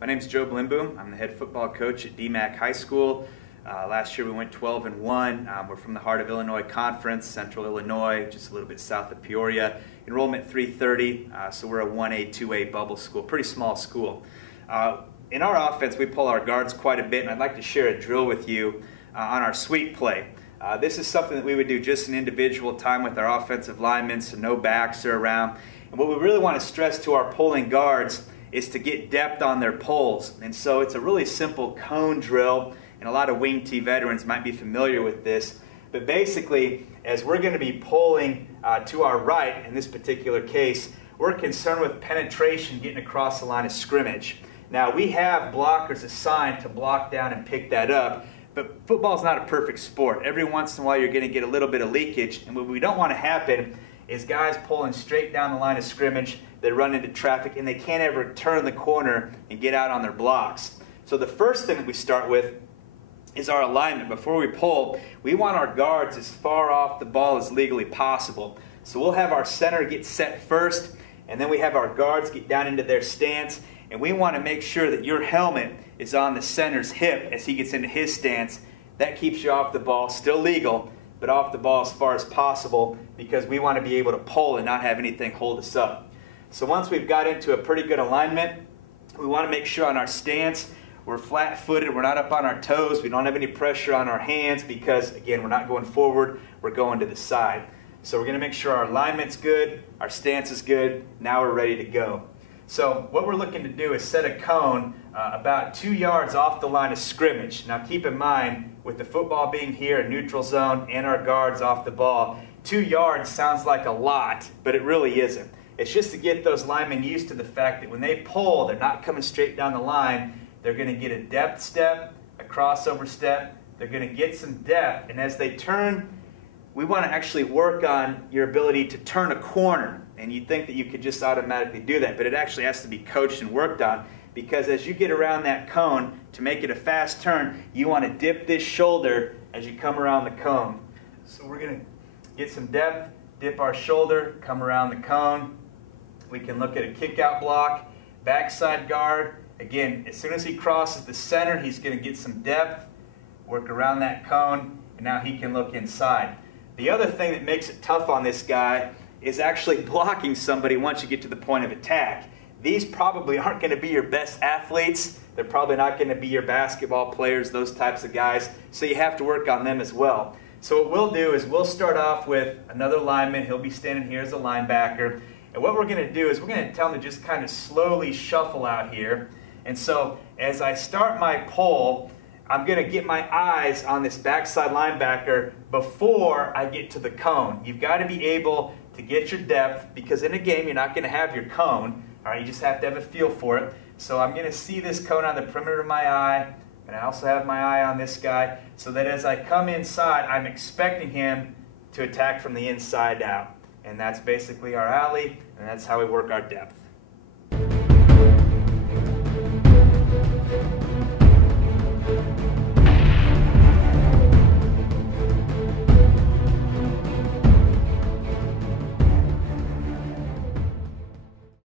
My name is Joe Linboom. I'm the head football coach at DMAC High School. Last year we went 12-1. We're from the Heart of Illinois Conference, Central Illinois, just a little bit south of Peoria. Enrollment 330, so we're a 1A, 2A bubble school, pretty small school. In our offense, we pull our guards quite a bit, and I'd like to share a drill with you on our sweep play. This is something that we would do just in individual time with our offensive linemen, so no backs are around. And what we really want to stress to our pulling guards is to get depth on their pulls. And so it's a really simple cone drill, and a lot of wing T veterans might be familiar with this. But basically, as we're going to be pulling to our right, in this particular case, we're concerned with penetration getting across the line of scrimmage. Now, we have blockers assigned to block down and pick that up, but football's not a perfect sport. Every once in a while, you're going to get a little bit of leakage, and what we don't want to happen is guys pulling straight down the line of scrimmage, they run into traffic, and they can't ever turn the corner and get out on their blocks. So the first thing that we start with is our alignment. Before we pull, we want our guards as far off the ball as legally possible. So we'll have our center get set first, and then we have our guards get down into their stance, and we want to make sure that your helmet is on the center's hip as he gets into his stance. That keeps you off the ball, still legal, but off the ball as far as possible, because we want to be able to pull and not have anything hold us up. So once we've got into a pretty good alignment, we want to make sure on our stance we're flat-footed, we're not up on our toes, we don't have any pressure on our hands because, again, we're not going forward, we're going to the side. So we're going to make sure our alignment's good, our stance is good, now we're ready to go. So what we're looking to do is set a cone about 2 yards off the line of scrimmage. Now keep in mind, with the football being here, a neutral zone, and our guards off the ball, 2 yards sounds like a lot, but it really isn't. It's just to get those linemen used to the fact that when they pull, they're not coming straight down the line. They're going to get a depth step, a crossover step. They're going to get some depth, and as they turn, we want to actually work on your ability to turn a corner. And you'd think that you could just automatically do that, but it actually has to be coached and worked on, because as you get around that cone, to make it a fast turn, you want to dip this shoulder as you come around the cone. So we're going to get some depth, dip our shoulder, come around the cone. We can look at a kick-out block, backside guard. Again, as soon as he crosses the center, he's going to get some depth, work around that cone, and now he can look inside. The other thing that makes it tough on this guy is actually blocking somebody once you get to the point of attack. These probably aren't going to be your best athletes. They're probably not going to be your basketball players, those types of guys, so you have to work on them as well. So what we'll do is we'll start off with another lineman. He'll be standing here as a linebacker. And what we're going to do is we're going to tell him to just kind of slowly shuffle out here. And so as I start my pull, I'm going to get my eyes on this backside linebacker before I get to the cone. You've got to be able to get your depth, because in a game you're not going to have your cone. All right, you just have to have a feel for it. So I'm going to see this cone on the perimeter of my eye, and I also have my eye on this guy, so that as I come inside, I'm expecting him to attack from the inside out. And that's basically our alley, and that's how we work our depth.